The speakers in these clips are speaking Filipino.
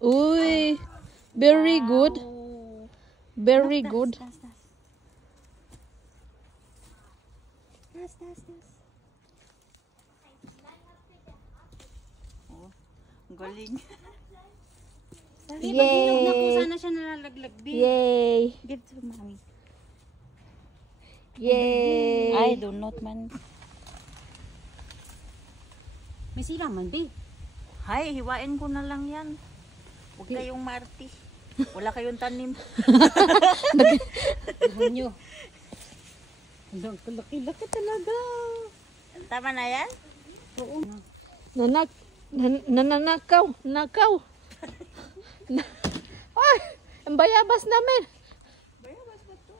Uy, very good. Very good. Oh, galing. Yay! Sana siya nalalaglag. Yay! Give to mommy. Yay! I do not man. May sila man, babe. Hay, hiwain ko na lang yan. Huwag kayong marti. Wala kayong tanim. Iwan nyo. Ang laki-laki talaga. Tama na yan? Oo. Nanakaw. Nakaw. Ay! Ang bayabas namin. Bayabas ba ito?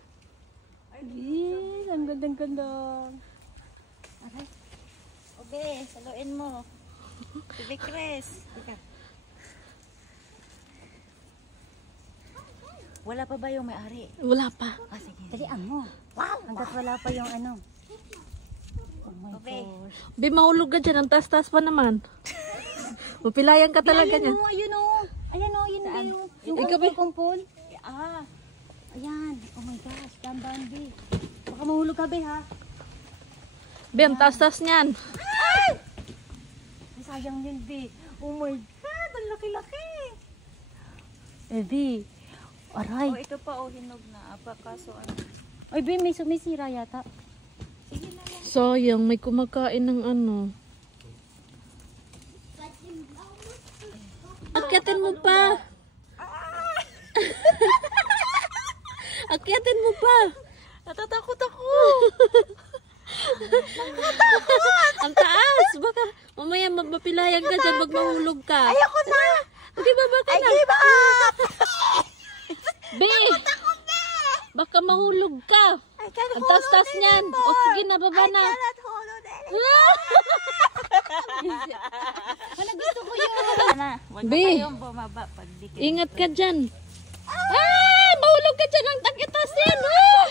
Ay, ang gandang-ganda. Aray. Okay, saluin mo. Sige, Chris. Wala pa ba yung may-ari? Wala pa. Ah, sige. Dalian mo. Wow! Hanggat wala pa yung ano. Oh my gosh. Bi, mahulog ka dyan. Ang taas-taas pa naman. Mapilayan ka talaga Ayan niyan. o, ayun o. Ayan o, yun o. Yung Ikaw ba? kumpul. Ah. Ayan. Oh my gosh. Tamban, Bi. Baka mahulog ka, Bi, ha? Bi, ang taas-taas niyan. Ay, sayang yun, Bi. Oh my God. Ang laki-laki. Eh, Bi. Aray. Oh, ito pa hinog na. Apa kaso ano? Ay, Bi, may sumisira yata. Sayang, may kumakain ng ano. Akyatin mo pa. Akyatin mo pa. Natatakot ako. Ang taas. Baka mamaya mapilayan ka dyan. Wag mahulog ka. Ayoko na. Okay, baba ka na. I give up. Be! Baka mahulog ka. I can't Ang taas-taas niyan. O sige na, baba na. I cannot hold on Wala, gusto ko yun. na. Huwag na Be. kayong bumaba pag di kayo. Ingat ka dyan. Ah! Mahulog ka dyan. Ang taas yan. Ah!